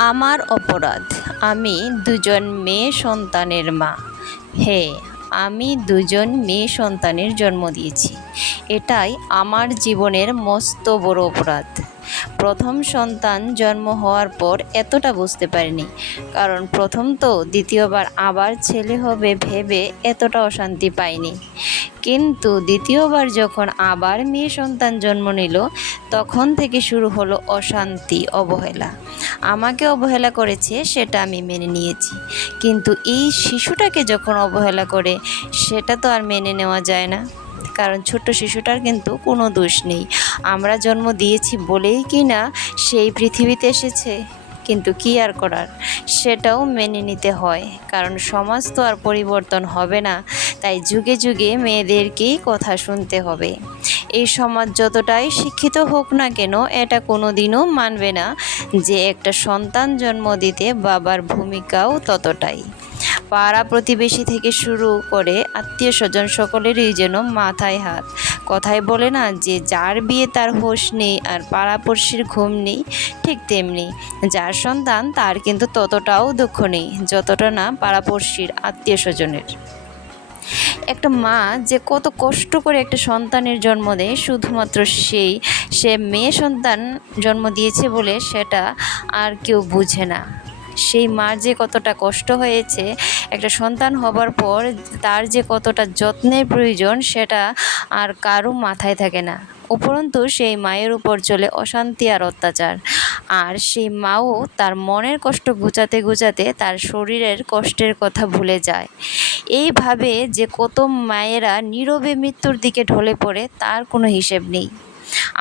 আমার অপরাধ, আমি দুজন মেয়ে সন্তানের মা। হ্যাঁ, আমি দুজন মেয়ে সন্তানের জন্ম দিয়েছি। এটাই আমার জীবনের মস্ত বড় অপরাধ। প্রথম সন্তান জন্ম হওয়ার পর এতটা বুঝতে পারিনি, কারণ প্রথম তো, দ্বিতীয়বার আবার ছেলে হবে ভেবে এতটা অশান্তি পাইনি। কিন্তু দ্বিতীয়বার যখন আবার মেয়ে সন্তান জন্ম নিল, তখন থেকে শুরু হলো অশান্তি, অবহেলা। আমাকে অবহেলা করেছে সেটা আমি মেনে নিয়েছি, কিন্তু এই শিশুটাকে যখন অবহেলা করে, সেটা তো আর মেনে নেওয়া যায় না। কারণ ছোট্ট শিশুটার কিন্তু কোনো দোষ নেই। আমরা জন্ম দিয়েছি বলেই কি না সেই পৃথিবীতে এসেছে। কিন্তু কি আর করার, সেটাও মেনে নিতে হয়, কারণ সমাজ তো আর পরিবর্তন হবে না। তাই যুগে যুগে মেয়েদেরকেই কথা শুনতে হবে। এই সমাজ যতটাই শিক্ষিত হোক না কেন, এটা কোনো দিনও মানবে না যে একটা সন্তান জন্ম দিতে বাবার ভূমিকাও ততটাই। পাড়া প্রতিবেশী থেকে শুরু করে আত্মীয় স্বজন সকলেরই যেন মাথায় হাত। কথায় বলে না যে যার বিয়ে তার হোশ নেই আর পাড়াপড়শির ঘুম নেই, ঠিক তেমনি যার সন্তান তার কিন্তু ততটাও দুঃখ নেই যতটা না পাড়াপড়শির, আত্মীয় স্বজনের। একটা মা যে কত কষ্ট করে একটা সন্তানের জন্ম দেয়, শুধুমাত্র সে মেয়ে সন্তান জন্ম দিয়েছে বলে সেটা আর কেউ বুঝে না। সেই মার যে কতটা কষ্ট হয়েছে একটা সন্তান হবার পর, তার যে কতটা যত্নের প্রয়োজন, সেটা আর কারো মাথায় থাকে না। উপরন্তু সেই মায়ের উপর চলে অশান্তি আর অত্যাচার। আর সেই মাও তার মনের কষ্ট ঘুচাতে ঘুচাতে তার শরীরের কষ্টের কথা ভুলে যায়। এইভাবে যে কত মায়েরা নীরবে মৃত্যুর দিকে ঢলে পড়ে, তার কোনো হিসেব নেই।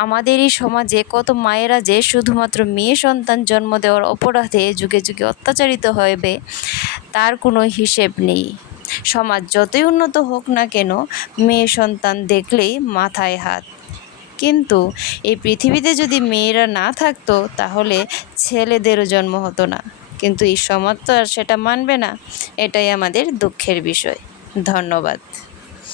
আমাদের এই সমাজে কত মায়েরা যে শুধুমাত্র মেয়ে সন্তান জন্ম দেওয়ার অপরাধে যুগে যুগে অত্যাচারিত হবে, তার কোনো হিসেব নেই। সমাজ যতই উন্নত হোক না কেন, মেয়ে সন্তান দেখলেই মাথায় হাত। কিন্তু এই পৃথিবীতে যদি মেয়েরা না থাকতো, তাহলে ছেলেদেরও জন্ম হতো না। কিন্তু এই সমাজ তো আর সেটা মানবে না। এটাই আমাদের দুঃখের বিষয়। ধন্যবাদ।